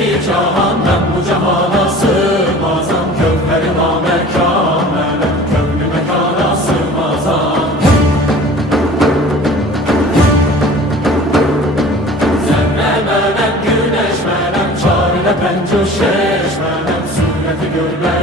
iki cahan ben bu cahana sığmazam. Kövheri namekâmele kövlü mekana sığmazam. Zerre menem güneş menem çarine pencu şeş menem sureti görme